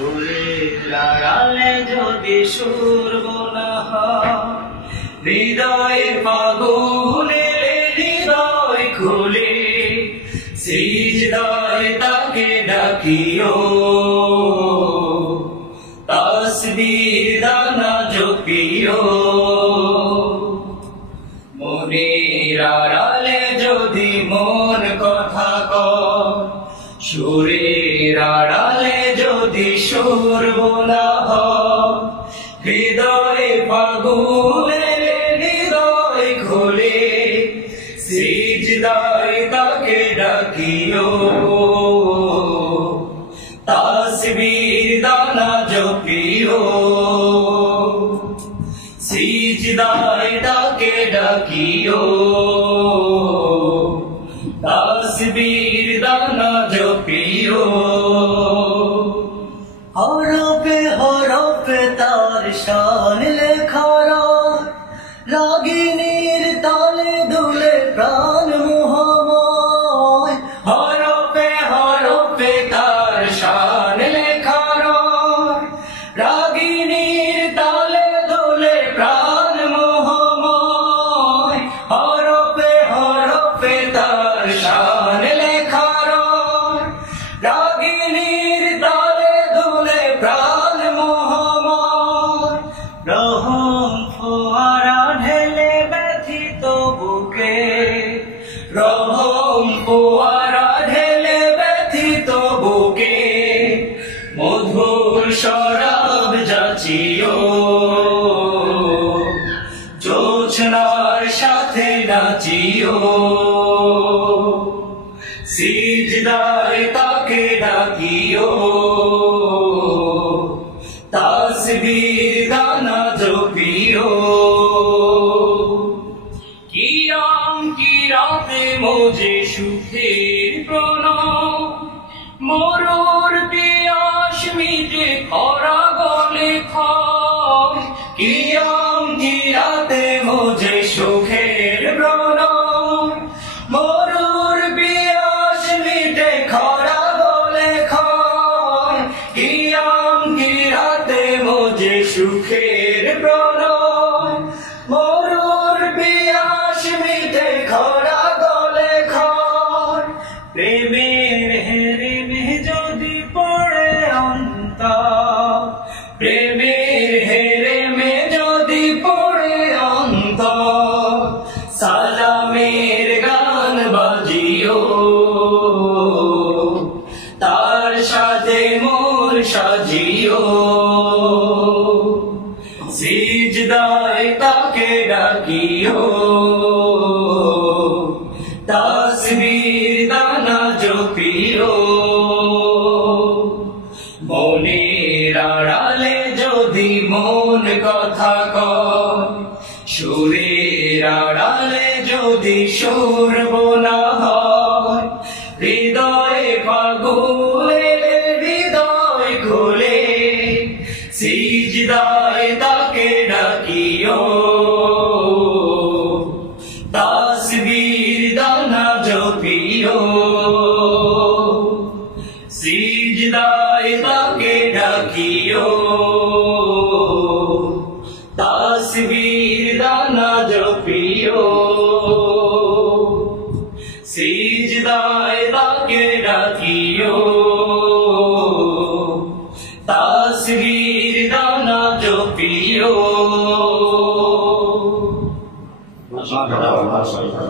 সুরের আড়ালে যদি সুর বোনা হয়, হৃদয়ে ফাগুনে হৃদয় খুলে সিজদায় তাকে ডাকিও, তাসবিহ দানা জপিও। মনের আড়ালে যদি মন কথা কয়, সুরের আড়ালে যদি সুর বোনা হয়, হৃদয়ে ফাগুনে হৃদয় খুলে সিজদায় তাকে ডাকিও, তাসবিহ দানা জপিও। সিজদায় তাকে ডাকিও, তাসবিহ দানা জপিও। হরফে হরফে তার শান লেখা রয়, রাগিনীর তালে দুলে প্রাণ মোহময়। হরফে হরফে তার শান লেখা রয়, রাগিনীর তালে দুলে প্রাণ মোহময়। হরফে হরফে তার শান লেখা রয়, রাগিনীর তালে দুলে প্রাণ মোহময়। রহম ফোয়ারা ঢেলে ব্যথিত বুকে, রহম ফোয়ারা ঢেলে ব্যথিত বুকে, মধুর শরাব যাচিও, জোছনার সাথে নাচিও। সিজদায় তাকে ডাকিও, তাসবিহ দানা জপিও। কিয়াম কি রাতে মোজে সুখের প্রণব, মরুর পিয়াস মিটে খরা গলে খায়। কিয়াম কি রাতে মোজে সুখের প্রণব, মরুর পিয়াস মিটে খরা গলে খায়। কিয়াম কি রাতে মোজে সুখের প্রণব, মরুর পিয়াস মিটে খরা গলে খায়। প্রেমের হেরেমে যদি পড়ে অন্তর, প্রেমের হেরেমে যদি পড়ে অন্তর, সালামের গান বাজিও, তার সাথে মোর সাজিও। সিজদায় তাকে ডাকিও, তাসবিহ দানা জপিও। মনের আড়ালে যদি মন কথা কয়, সুরের আড়ালে যদি সুর বোনা হয়, হৃদয়ে ফাগুনে হৃদয় খুলে সিজদায় তাকে ডাকিও, তাসবিহ দানা জপিও। সিজদায় তাকে ডাকিও, তাসবিহ দানা জপিও। সিজদায় তাকে ডাকিও, তাসবিহ দানা জপিও। মাশাআল্লাহ।